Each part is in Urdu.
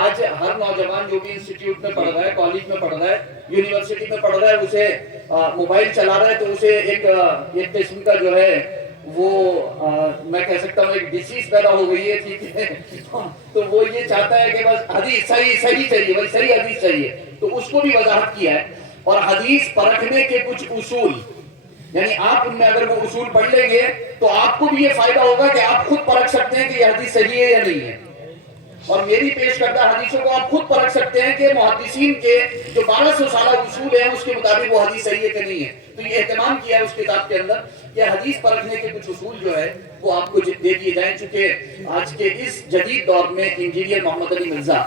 آج ہر نوجوان جو بھی انسٹیٹیوٹ میں پڑھ رہا ہے، کالج میں پڑھ رہا ہے، یونیورسٹی میں پڑھ رہا ہے، اسے موبائل چلا رہا ہے تو اسے ایک قسم کا جو ہے وہ میں کہہ سکتا ہوں ایک ڈیزیز پیدا ہو گئی ہے، ٹھیک ہے؟ تو وہ یہ چاہتا ہے کہ بس حدیث صحیح چاہیے، بھائی صحیح حدیث چاہیے. تو اس کو بھی وضاحت کیا ہے. اور حدیث پرکھنے کے کچھ اصول، یعنی آپ ان میں اگر وہ اصول پڑھ لیں گے تو آپ کو بھی یہ فائدہ ہوگا کہ آپ خود پرکھ سکتے ہیں کہ یہ حدیث صحیح ہے یا نہیں ہے. اور میری پیش کردہ حدیثوں کو آپ خود پرکھ سکتے ہیں کہ محدثین کے جو 1200 سالہ اصول ہیں اس کے مطابق وہ حدیث صحیح ہے کہ نہیں ہے. تو یہ اہتمام کیا ہے اس کتاب کے اندر کہ حدیث پرکھنے کے کچھ اصول جو ہے وہ آپ کو دے دیے جائیں. چونکہ آج کے اس جدید دور میں انجینئر محمد علی مرزا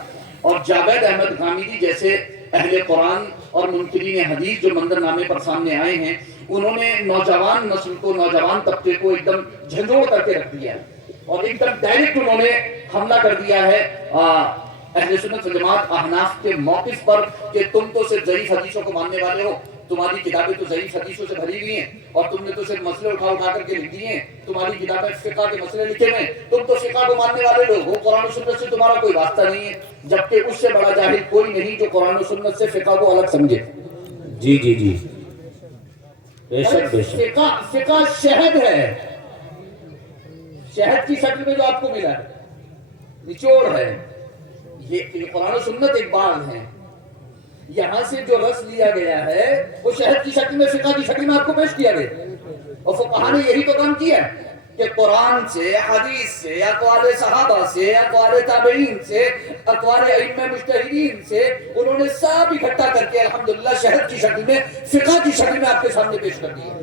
اور جاوید احمد غامدی جیسے اہل قرآن اور منکرین حدیث جو منظر نامے پر سامنے آئے ہیں، انہوں نے نوجوان نسل کو، نوجوان طبقے کو ایک دم جھنجھوڑ کر کے رکھ دیا ہے اور ایک دم ڈائریکٹ انہوں نے حملہ کر دیا ہے اہل سنت والجماعت احناف کے موقف پر کہ تم تو صرف ضعیف حدیثوں کو ماننے والے ہو، تمہاری کتابیں تو ضعیف حدیثوں سے بھری ہوئی ہیں اور تم نے تو صرف مسئلے اٹھا کر کے لکھ دیے ہیں. تمہاری کتابیں فقہ کے مسئلے لکھے ہوئے ہیں، تم تو فقہ کو ماننے والے لوگ ہو، قرآن و سنت سے تمہارا کوئی واسطہ نہیں ہے. جبکہ اس سے بڑا جاہل کوئی نہیں جو قرآن و سنت سے فقہ کو الگ سمجھے. جی جی جی بے شک بے شک. فقہ شہد ہے، شہد کی شکل میں جو آپ کو ملا ہے، نچوڑ ہے. یہ قرآن و سنت ایک باغ ہے، یہاں سے جو رس لیا گیا ہے وہ شہد کی شکل میں، فقہ کی شکل میں آپ کو پیش کیا گیا. اور فقہا نے یہی تو کام کیا ہے کہ قرآن سے، حدیث سے، اقوال صحابہ سے، اقوال تابعین سے، اقوال ائمہ مجتہدین سے انہوں نے سب اکٹھا کر کے الحمدللہ شہد کی شکل میں، فقہ کی شکل میں آپ کے سامنے پیش کر دیا.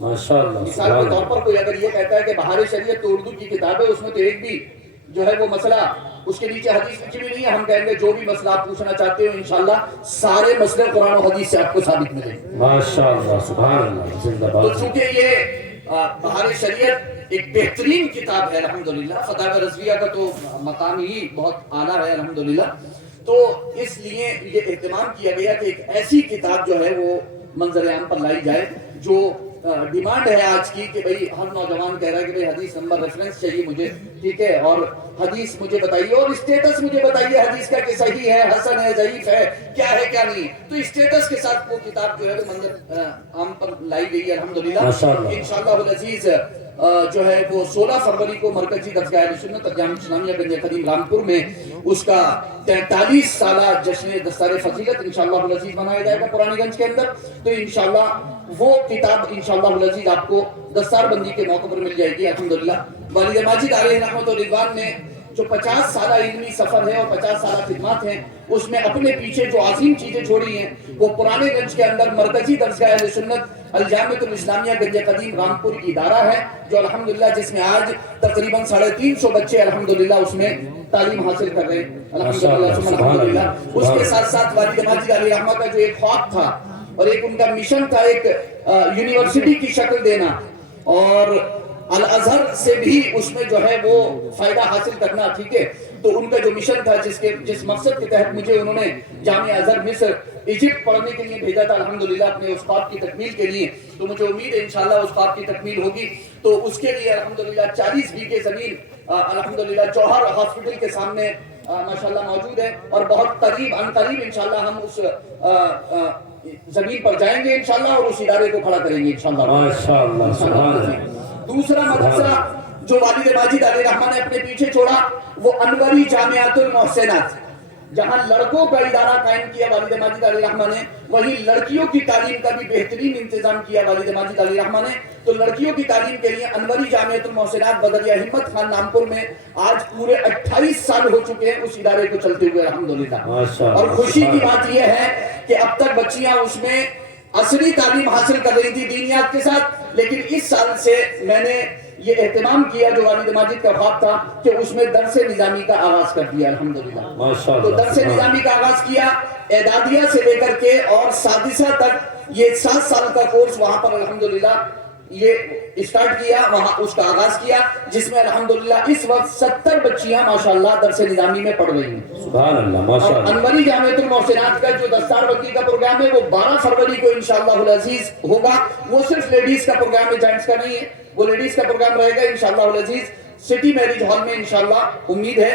ماشاءاللہ. مثال کے طور پر کوئی اگر یہ کہتا ہے کہ بہار شریعت تو اردو کی کتاب ہے، اس میں تو ایک بھی جو ہے وہ مسئلہ اس کے نیچے حدیث لکھی بھی نہیں ہے، ہم کہیں گے جو بھی مسئلہ آپ پوچھنا چاہتے ہو انشاءاللہ سارے مسئلے قرآن و حدیث سے آپ کو ثابت ملیں گے. ماشاءاللہ سبحان اللہ زندہ باد. تو چونکہ یہ بہار شریعت ایک بہترین کتاب ہے الحمدللہ، فتاوی رضویہ کا تو مقام ہی بہت اعلیٰ ہے الحمدللہ، تو اس لیے یہ اہتمام کیا گیا کہ ایک ایسی کتاب جو ہے وہ منظر عام پر لائی جائے. جو ڈیمانڈ ہے آج کی کہ بھئی ہر نوجوان کہہ رہا ہے کہ بھئی حدیث نمبر ریفرنس چاہیے مجھے، ٹھیک ہے، اور حدیث مجھے بتائیے اور اسٹیٹس مجھے بتائیے حدیث کا کہ صحیح ہے، حسن ہے، ضعیف ہے، کیا ہے کیا نہیں. تو اسٹیٹس کے ساتھ وہ کتاب جو ہے وہ منظر عام پر لائی گئی ہے الحمدللہ. انشاءاللہ العزیز جو ہے وہ 16 فروری کو مرکزی درسگاہ اہل سنت جامعہ اسلامیہ گنج قدیم رامپور میں اس کا 43 سالہ جشن دستار فضیلت انشاءاللہ العزیز منایا جائے گا پرانی گنج کے اندر. تو انشاءاللہ وہ کتاب انشاءاللہ العزیز آپ کو دستار بندی کے موقع پر مل جائے گی الحمدللہ. والد ماجد علیہ رحمت و رضوان نے جو 50 سالہ علمی سفر ہے اور 50 سالہ خدمات ہیں، اس میں اپنے پیچھے جو عظیم چیزیں چھوڑی ہیں وہ پرانے گنج کے اندر مرکزی درسگاہ اہل سنت الجامعۃ الاسلامیہ گنج قدیم رامپور ادارہ ہے جو الحمدللہ جس میں آج تقریباً 350 بچے الحمدللہ اس میں تعلیم حاصل کر رہے ہیں الحمدللہ. اس کے ساتھ ساتھ والد ماجد علیہ رحمہ کا جو ایک خواب تھا اور ایک ان کا مشن تھا ایک یونیورسٹی کی شکل دینا اور الازہر سے بھی اس میں جو ہے وہ فائدہ حاصل کرنا، ٹھیک ہے. تو ان کا جو مشن تھا جس مقصد کے تحت مجھے انہوں نے جامعہ ازہر مصر ایجپٹ پڑھنے کے لیے بھیجا تھا الحمدللہ اپنے اس خواب کی تکمیل کے لیے، تو مجھے امید ہے انشاءاللہ اس خواب کی تکمیل ہوگی. تو اس کے لیے الحمدللہ 40 بیگھے زمین الحمدللہ جوہر ہاسپٹل کے سامنے ماشاءاللہ موجود ہے اور بہت قریب انشاءاللہ ہم اس زمین پر جائیں گے انشاءاللہ اور اس ادارے کو کھڑا کریں گے انشاءاللہ. ماشاءاللہ سبحان اللہ. دوسرا مدرسہ جو والد ماجد علیہ رحمہ نے اپنے پیچھے چھوڑا وہ انوری جامعۃ المحسنات، جہاں لڑکوں کا ادارہ قائم کیا والد ماجد علیہ رحمہ نے، وہی لڑکیوں کی تعلیم کا بھی بہترین انتظام کیا والد ماجد علیہ رحمہ نے. تو لڑکیوں کی تعلیم کے لیے انوری جامعۃ المحسنات بدریہ ہمت خان رامپور میں آج پورے 28 سال ہو چکے ہیں اس ادارے کو چلتے ہوئے الحمدللہ. اور خوشی کی بات یہ ہے کہ اب تک بچیاں اس میں عصری تعلیم حاصل کر رہی تھی دینیات کے ساتھ، لیکن اس سال سے میں نے یہ اہتمام کیا جو والد ماجد کا خواب تھا کہ اس میں درس نظامی کا آغاز کر دیا الحمدللہ. تو درس نظامی کا آغاز کیا اعدادیہ سے لے کر کے اور سادسہ تک، یہ 7 سال کا کورس وہاں پر الحمدللہ یہ اسٹارٹ کیا، وہاں اس کا آغاز کیا، جس میں الحمدللہ اس وقت 70 بچیاں ماشاءاللہ درس نظامی میں پڑھ رہی ہیں. سبحان اللہ ماشاءاللہ. انوری جامعۃ المحسنات کا جو دستار بندی کا پروگرام ہے وہ 12 فروری کو انشاءاللہ العزیز ہوگا. وہ صرف لیڈیز کا پروگرام ہے، جینٹس کا نہیں ہے. وہ لیڈیز کا پروگرام رہے گا انشاءاللہ العزیز سٹی میرج ہال میں انشاءاللہ. امید ہے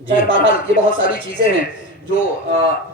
خیر بہرحال یہ بہت ساری چیزیں ہیں جو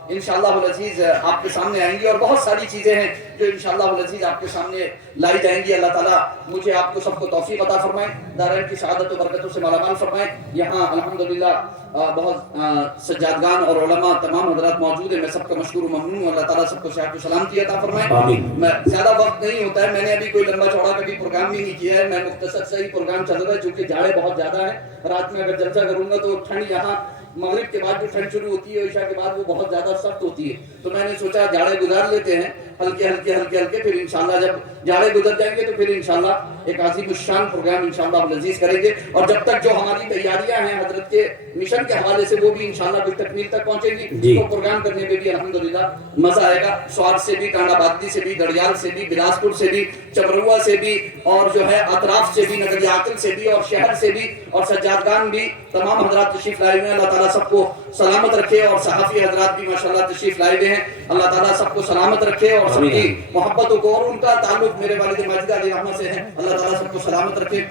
انشاءاللہ العزیز آپ کے سامنے آئیں گی، اور بہت ساری چیزیں ہیں جو انشاءاللہ العزیز آپ کے سامنے لائی جائیں گی۔ اللہ تعالیٰ مجھے آپ کو سب کو توفیق عطا فرمائے، دارین کی سعادت و برکتوں سے مالا مال فرمائے۔ یہاں الحمدللہ بہت سجادگان اور علماء تمام حضرات موجود ہیں، میں سب کا مشکور و ممنون ہوں۔ اللہ تعالیٰ سب کو صحت و سلامتی عطا فرمائے۔ میں زیادہ وقت نہیں ہوتا ہے، میں نے ابھی کوئی لمبا چوڑا کبھی پروگرام بھی نہیں کیا ہے، میں مختصر سے ہی پروگرام چل رہا ہے، چونکہ جاڑے بہت زیادہ ہیں۔ رات میں اگر جلسہ کروں گا تو ٹھنڈ یہاں مغرب کے بعد جو ٹھنڈ شروع ہوتی ہے، عشاء کے بعد وہ بہت زیادہ سخت ہوتی ہے، تو میں نے سوچا جاڑے گزار لیتے ہیں ہلکے ہلکے، پھر انشاءاللہ جب جاڑے گزر جائیں گے تو پھر انشاءاللہ ایک عظیم الشان پروگرام انشاءاللہ العزیز کریں گے۔ اور جب تک جو ہماری تیاریاں ہیں حضرت کے مشن کے حوالے سے، وہ بھی انشاءاللہ کچھ تکمیل تک پہنچیں گی، تو پروگرام کرنے میں بھی الحمدللہ مزہ آئے گا۔ سوات سے بھی، ٹانڈا بادی سے بھی، گڑیال سے بھی، بلاسپور سے بھی، چمروا سے بھی، اور جو ہے اطراف سے بھی، نگر عاقل سے بھی، اور شہر سے بھی، اور سجادگان بھی، تمام حضرات تشریف لائے ہوئے ہیں۔ اللہ تعالیٰ سب کو سلامت رکھے، اور صحافی حضرات بھی ماشاءاللہ تشریف لائے ہوئے ہیں۔ اللہ تعالیٰ سب کو سلامت رکھے اور سب کی محبتوں کو، اور ان کا تعلق میرے والد ماجد علیہ رحمہ سے ہے، اللہ تعالیٰ سب کو سلامت رکھے۔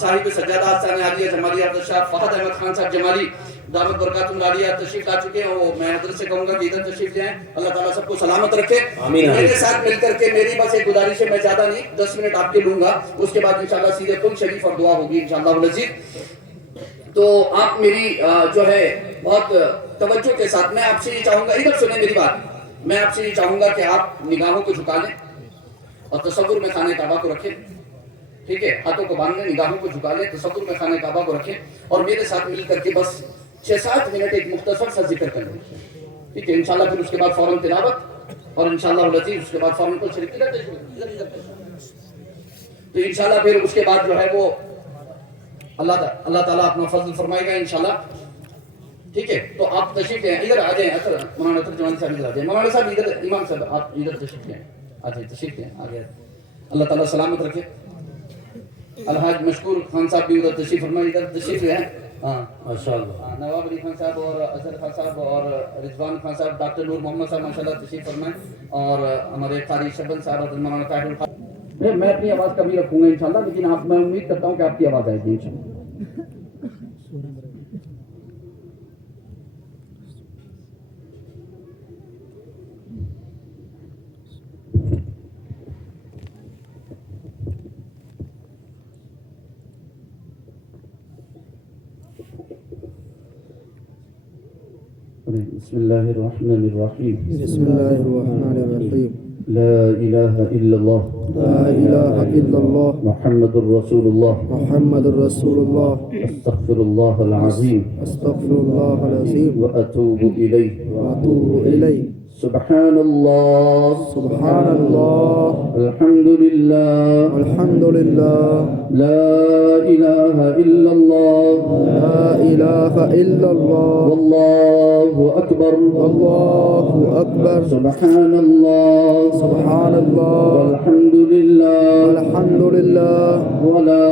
صاحب سجادہ آستانہ عالیہ جمالی عبد شاہ فہد احمد خان صاحب جمالی دعوت برکاتہ العالیہ تشریف لا چکے ہیں، وہ میں حضرت سے کہوں گا کہ ادھر تشریف لے آئیں۔ اللہ تعالیٰ سب کو سلامت رکھے۔ میرے ساتھ مل کر کے میری بس ایک گزارش ہے، میں زیادہ نہیں 10 منٹ آپ کے لوں گا، اس کے بعد انشاءاللہ سیدھے کل شریف اور دعا ہوگی انشاءاللہ العزیز۔ تو آپ میری جو ہے بہت توجہ کے ساتھ، میں آپ سے یہ چاہوں گا، ادھر سنیں میری بات، میں آپ سے یہ چاہوں گا کہ آپ نگاہوں کو جھکا لیں اور تصور میں خانہ کعبہ کو رکھیں، ٹھیک ہے؟ ہاتھوں کو باندھ لیں، نگاہوں کو جھکا لیں، تصور میں خانہ کعبہ کو رکھیں، اور میرے ساتھ مل کر کے بس 6-7 منٹ ایک مختصر سا ذکر کر لیں، ٹھیک ہے؟ انشاءاللہ پھر اس کے بعد فوراً تلاوت، اور انشاءاللہ العزیز اس کے بعد فوراً کو شریک تو انشاءاللہ پھر اس کے بعد جو ہے وہ اللہ تعالیٰ اپنا فضل فرمائے گا انشاءاللہ، ٹھیک ہے؟ تو آپ تشریف لیں، ادھر آ جائیں، مولانا اطہر جمالی صاحب ادھر آ جائیں، مولانا صاحب ادھر، امام صاحب آپ ادھر تشریف لیں، آ جائیں تشریف لیں، آ گئے۔ اللہ تعالیٰ سلامت رکھے۔ الحاج مشکور خان صاحب بھی ادھر تشریف فرمائے، ادھر تشریف لیں۔ ہاں ماشاءاللہ، نواب علی خان صاحب اور اظہر خان صاحب اور رضوان خان صاحب، ڈاکٹر نور محمد صاحب ماشاءاللہ تشریف فرمائیں، اور ہمارے قاری شبن صاحب حضرت مولانا طاہر الخان۔ میں اپنی آواز کبھی رکھوں گا انشاءاللہ، لیکن میں امید کرتا ہوں کہ آپ کی آواز آئے گی انشاءاللہ۔ بسم اللہ الرحمن الرحیم، بسم اللہ الرحمن الرحیم، لا الہ الا اللہ، لا الہ الا اللہ، محمد الرسول اللہ، محمد الرسول اللہ، استغفر اللہ العظیم، استغفر اللہ العظیم، واتوب الیہ، واتوب الیہ۔ سبحان اللہ، سبحان اللہ، الحمد للہ، الحمد للہ، لا الہ الا اللہ، لا الہ الا اللہ، واللہ اکبر، اللہ اکبر، سبحان اللہ، سبحان اللہ، والحمد للہ، الحمد للہ، ولا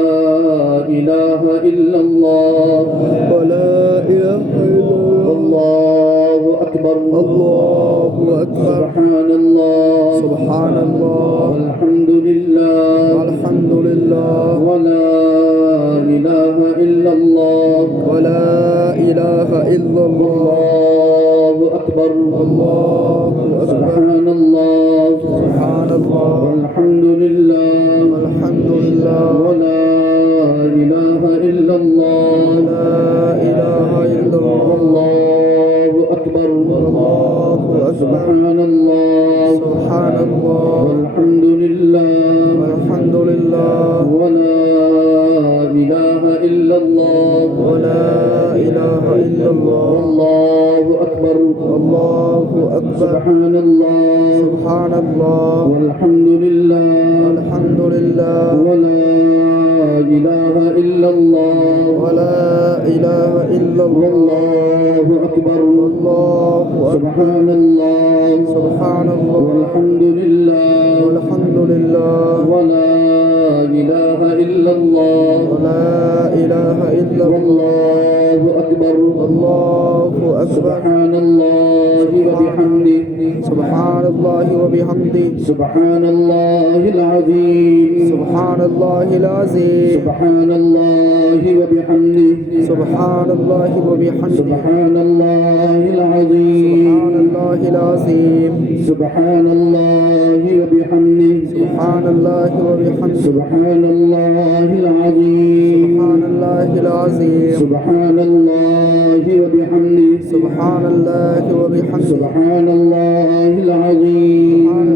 الہ الا اللہ، ولا الہ الا اللہ، واللہ اکبر، اللہ اکبر، سبحان اللہ، سبحان اللہ، والحمد للہ، الحمد للہ، ولا الہ الا اللہ، ولا الہ الا اللہ، اللہ اکبر، اللہ اکبر، سبحان اللہ، سبحان اللہ، والحمد للہ، الحمد للہ، ولا الہ الا اللہ، لا الہ الا اللہ، اللہ اکبر، اللہ اکبر، سبحان اللہ، سبحان اللہ، والحمد للہ، الحمد للہ، ولا الہ الا اللہ، ولا الہ الا اللہ، اللہ اکبر، اللہ اکبر، سبحان اللہ، سبحان اللہ، والحمد للہ، الحمد للہ، ولا الہ الا اللہ، ولا الہ الا اللہ، اللہ اکبر، اللہ اکبر، سبحان اللہ، سبحان اللہ، والحمد للہ، الحمد للہ، ولا الہ الا اللہ، ولا الہ الا اللہ، اللہ اکبر، أكبر الله أكبر سبحان الله وبحمده سبحان الله وبحمده سبحان الله العظيم سبحان الله العظيم سبحان الله وبحمده سبحان الله وبحمده سبحان الله العظيم سبحان الله العظيم سبحان الله وبحمده سبحان الله وبحمده سبحان الله العظيم سبحان الله العظيم سبحان الله وبحمده سبحان الله وبحمده سبحان الله العظيم